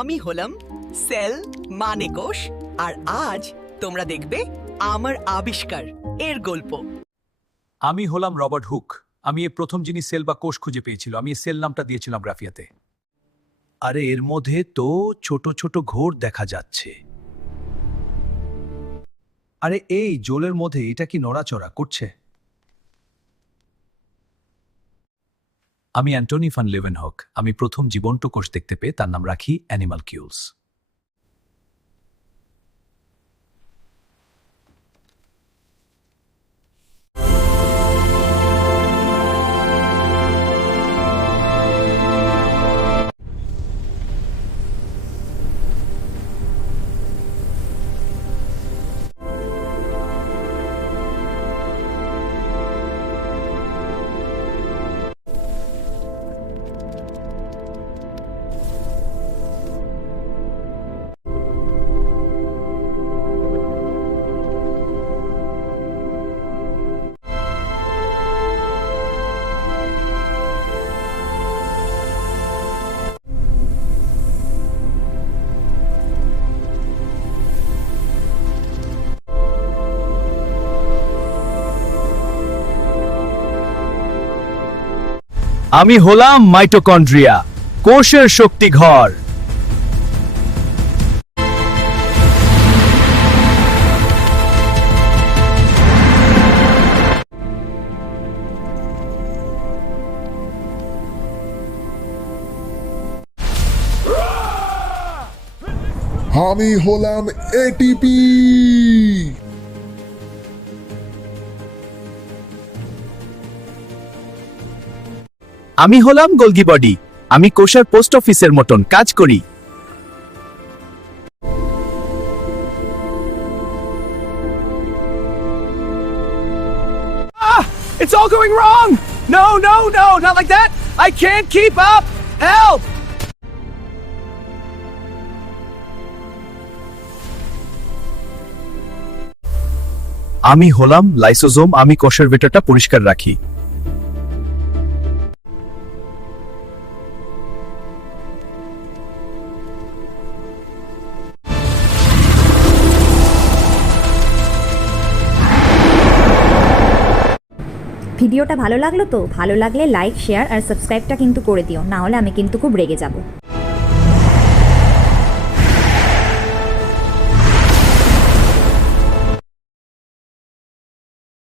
আমি হলাম সেল মানে কোষ, আর আজ তোমরা দেখবে আমার আবিষ্কার এর গল্প। আমি হলাম রবার্ট হুক। আমি এই প্রথম যিনি সেল বা কোষ খুঁজে পেয়েছিল। আমি এই সেল নামটা দিয়েছিলাম গ্রাফিয়াতে। আরে এর মধ্যে তো ছোট ছোট ঘোর দেখা যাচ্ছে। আরে এই জলের মধ্যে এটা কি নড়াচড়া করছে? আমি অ্যান্টনি ফান লেভেনহক। আমি প্রথম জীবন্ত কোষ দেখতে পেয়ে তার নাম রাখি অ্যানিমালকিউলস। আমি হলাম মাইটোকন্ড্রিয়া, কোষের শক্তি ঘর। আমি হলাম এটিপি। আমি হলাম গোলগি বডি। আমি কোষের পোস্ট অফিসের মতন কাজ করি। It's all going wrong! No, no, no, not like that! I can't keep up! Help! আমি হলাম লাইসোজোম। আমি কোষের ভেতরটা পরিষ্কার রাখি। ভিডিওটা ভালো লাগলো তো? ভালো লাগলে লাইক, শেয়ার আর সাবস্ক্রাইবটা কিন্তু করে দিও, না হলে আমি কিন্তু খুব রেগে যাব।